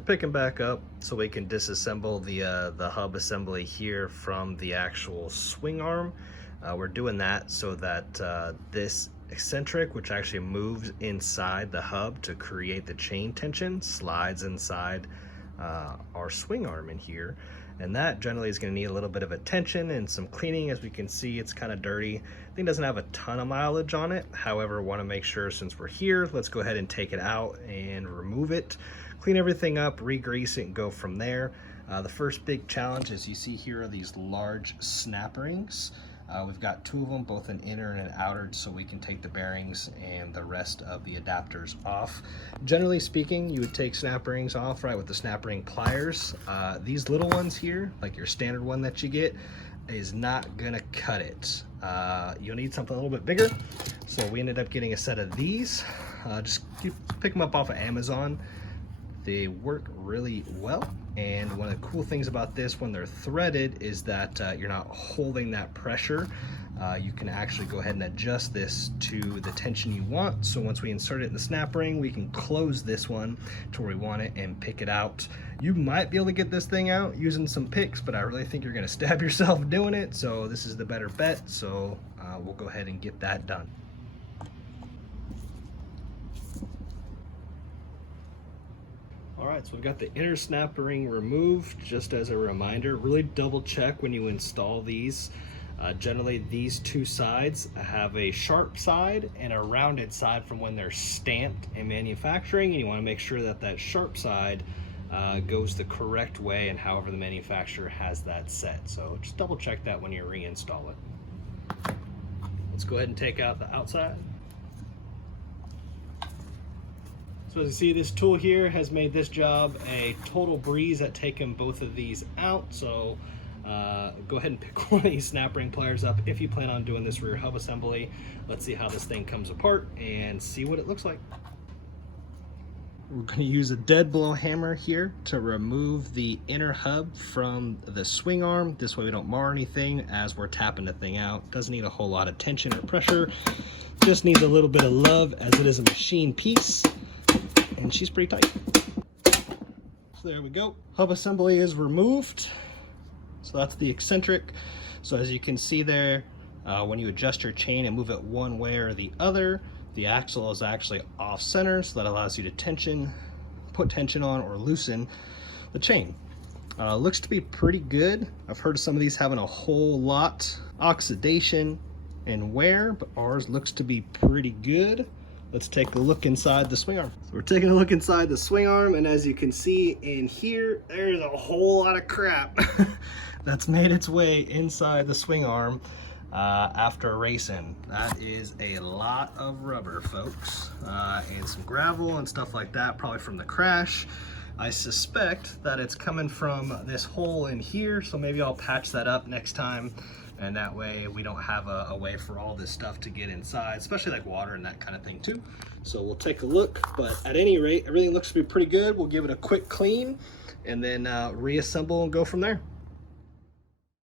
we're picking back up so we can disassemble the hub assembly here from the actual swing arm. We're doing that so that this eccentric, which actually moves inside the hub to create the chain tension, slides inside our swing arm in here. And that generally is going to need a little bit of attention and some cleaning. As we can see, it's kind of dirty. The thing doesn't have a ton of mileage on it. However, want to make sure, since we're here, let's go ahead and take it out and remove it, clean everything up, re-grease it, and go from there. The first big challenge, as you see here, are these large snap rings. We've got two of them, both an inner and an outer, so we can take the bearings and the rest of the adapters off. Generally speaking, you would take snap rings off, right, with the snap ring pliers. These little ones here, like your standard one that you get, is not gonna cut it. You'll need something a little bit bigger. So we ended up getting a set of these. Just pick them up off of Amazon. They work really well, and one of the cool things about this when they're threaded is that you're not holding that pressure. You can actually go ahead and adjust this to the tension you want. So once we insert it in the snap ring, we can close this one to where we want it and pick it out. You might be able to get this thing out using some picks, but I really think you're gonna stab yourself doing it, so this is the better bet. So we'll go ahead and get that done. All right, so we've got the inner snap ring removed. Just as a reminder, really double check when you install these. Generally, these two sides have a sharp side and a rounded side from when they're stamped in manufacturing, and you want to make sure that that sharp side goes the correct way and however the manufacturer has that set. So just double check that when you reinstall it. Let's go ahead and take out the outside. So as you see, this tool here has made this job a total breeze at taking both of these out. So go ahead and pick one of these snap ring pliers up if you plan on doing this rear hub assembly. Let's see how this thing comes apart and see what it looks like. We're going to use a dead blow hammer here to remove the inner hub from the swing arm. This way we don't mar anything as we're tapping the thing out. Doesn't need a whole lot of tension or pressure. Just needs a little bit of love as it is a machine piece. And she's pretty tight. So there we go. Hub assembly is removed. So that's the eccentric. So as you can see there, when you adjust your chain and move it one way or the other, the axle is actually off center, so that allows you to put tension on or loosen the chain. Looks to be pretty good. I've heard of some of these having a whole lot oxidation and wear, but ours looks to be pretty good. Let's take a look inside the swing arm. So we're taking a look inside the swing arm, and as you can see in here, there's a whole lot of crap that's made its way inside the swing arm after racing. That is a lot of rubber, folks, and some gravel and stuff like that, probably from the crash. I suspect that it's coming from this hole in here, so maybe I'll patch that up next time. And that way we don't have a way for all this stuff to get inside, especially like water and that kind of thing too. So we'll take a look, but at any rate, everything looks to be pretty good. We'll give it a quick clean and then reassemble and go from there.